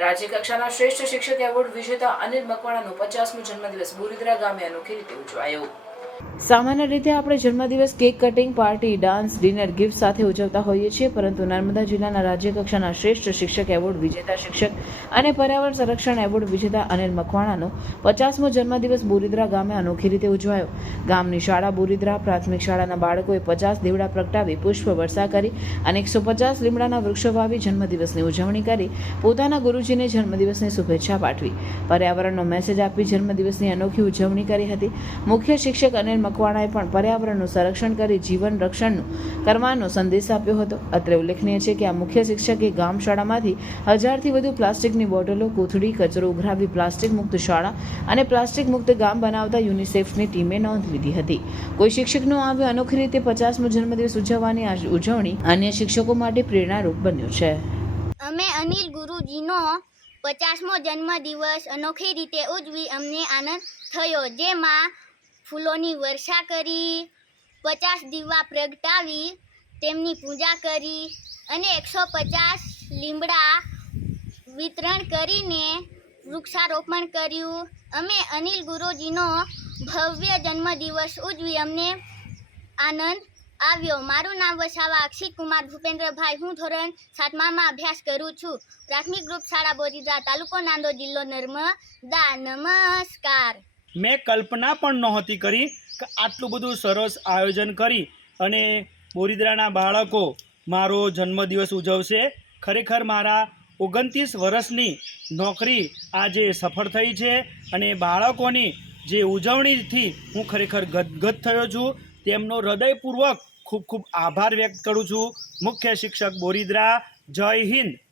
રાજ્ય કક્ષાના શ્રેષ્ઠ શિક્ષક એવોર્ડ વિજેતા અનિલ મકવાણાનો 50મો જન્મદિવસ બોરીદ્રા ગામે અનોખી રીતે ઉજવાયો। સામાન્ય રીતે આપણે જન્મદિવસ cake cutting, party, dance, dinner, gift સાથે ઉજવતા હોઈએ છીએ, પરંતુ નર્મદા જિલ્લાના રાજ્ય કક્ષાના શ્રેષ્ઠ શિક્ષક એવોર્ડ વિજેતા શિક્ષક અને પર્યાવરણ સંરક્ષણ એવોર્ડ વિજેતા અનિલ મકવાણાનો 50મો જન્મદિવસ બોરીદ્રા ગામે અનોખી રીતે ઉજવાયો। ગામની શાળા બોરીદ્રા પ્રાથમિક શાળાના બાળકોએ 50 દીવડા પ્રગટાવી પુષ્પ વર્ષા કરી અને 150 લીમડાના વૃક્ષો વાવી જન્મદિવસની ઉજવણી કરી પોતાના ગુરુજીને જન્મદિવસની શુભેચ્છા પાઠવી પર્યાવરણનો મેસેજ આપી જન્મદિવસની અનોખી ઉજવણી કરી હતી। મુખ્ય શિક્ષક અનિલ મકવાણાએ પણ પર્યાવરણનું સંરક્ષણ કરી જીવન રક્ષણનું કરવાનો સંદેશ આપ્યો હતો। અત્રે ઉલ્લેખનીય છે કે આ મુખ્ય શિક્ષકે ગામ શાળામાંથી 1000થી વધુ પ્લાસ્ટિકની બોટલો, કોથળી, કચરો ઉઘરાવી પ્લાસ્ટિક મુક્ત શાળા અને પ્લાસ્ટિક મુક્ત ગામ બનાવતા યુનિસેફની ટીમે નોંધ લીધી હતી। કોઈ શિક્ષકનો આવ્યો અનોખી રીતે 50મો જન્મદિવસ ઉજવવાની આ ઉજવણી અન્ય શિક્ષકો માટે પ્રેરણારૂપ બન્યું છે। અમે અનિલ ગુરુજીનો 50મો જન્મદિવસ અનોખી રીતે ઉજવી અમને આનંદ થયો, જેમાં ફૂલોની વર્ષા કરી, 50 દીવા પ્રગટાવી તેમની પૂજા કરી અને 150 લીમડા વિતરણ કરીને વૃક્ષારોપણ કર્યું। અમે અનિલ ગુરુજીનો ભવ્ય જન્મદિવસ ઉજવી અમને આનંદ આવ્યો। મારું નામ વસાવા અક્ષિત કુમાર ભૂપેન્દ્રભાઈ, હું ધોરણ 7માં અભ્યાસ કરું છું, પ્રાથમિક ગ્રુપ શાળા બોરીદ્રા, તાલુકો નાંદોદ, જિલ્લો નર્મદા। નમસ્કાર। મેં કલ્પના પણ નહોતી કરી કે આટલું બધું સરસ આયોજન કરી અને બોરીદ્રાના બાળકો મારો જન્મદિવસ ઉજવશે। ખરેખર મારા 29 વર્ષની નોકરી આજે સફળ થઈ છે અને બાળકોની જે ઉજવણીથી હું ખરેખર ગદગદ થયો છું। તેમનો હૃદયપૂર્વક ખૂબ ખૂબ આભાર વ્યક્ત કરું છું। મુખ્ય શિક્ષક બોરીદ્રા, જય હિન્દ।